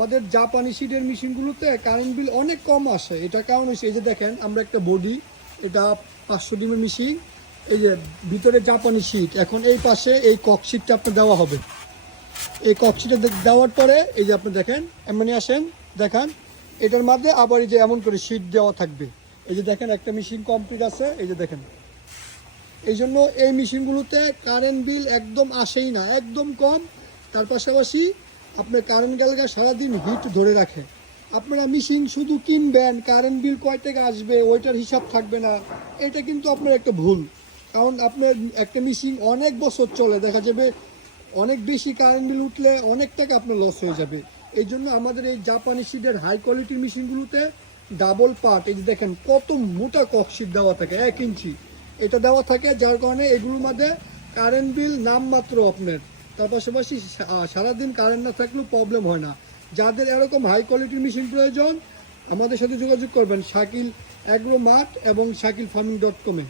আমাদের জাপানি সিডের মেশিনগুলোতে current bill অনেক কম আসে। এটা কারণ হচ্ছে এই যে দেখেন আমরা একটা বডি, এটা 500 ডিমের মেশিন, এই যে ভিতরে জাপানি সিট, এখন এই পাশে এই কক সিটটা আপনার দেওয়া হবে। এই কক সিটে দেওয়ার পরে এই যে আপনি দেখেন এমনি আসেন দেখান, এটার মধ্যে আবার এই যে এমন করে সিট দেওয়া থাকবে। এই যে দেখেন একটা মেশিন কমপ্লিট আছে, এই যে দেখেন। এই জন্য এই মেশিনগুলোতে কারেন্ট বিল একদম আসেই না, একদম কম। তার পাশাপাশি আপনার কারেন্ট গেলে সারাদিন হিট ধরে রাখে। আপনারা মেশিন শুধু কিনবেন, কারেন্ট বিল কয় টাকা আসবে ওইটার হিসাব থাকবে না, এটা কিন্তু আপনার একটা ভুল। কারণ আপনার একটা মেশিন অনেক বছর চলে, দেখা যাবে অনেক বেশি কারেন্ট বিল উঠলে অনেক টাকা আপনার লস হয়ে যাবে। এই জন্য আমাদের এই জাপানি সিডের হাই কোয়ালিটির মেশিনগুলোতে ডাবল পার্ট, এই যে দেখেন কত মোটা ককশিট দেওয়া থাকে, 1 ইঞ্চি এটা দেওয়া থাকে, যার কারণে এগুলোর মধ্যে কারেন্ট বিল নামমাত্র আপনার। তার পাশাপাশি সারাদিন কারেন্ট না থাকলেও প্রবলেম হয় না। যাদের এরকম হাই কোয়ালিটির মেশিন প্রয়োজন আমাদের সাথে যোগাযোগ করবেন শাকিল অ্যাগ্রো মার্ট এবং শাকিল ফার্মিং.com-এ।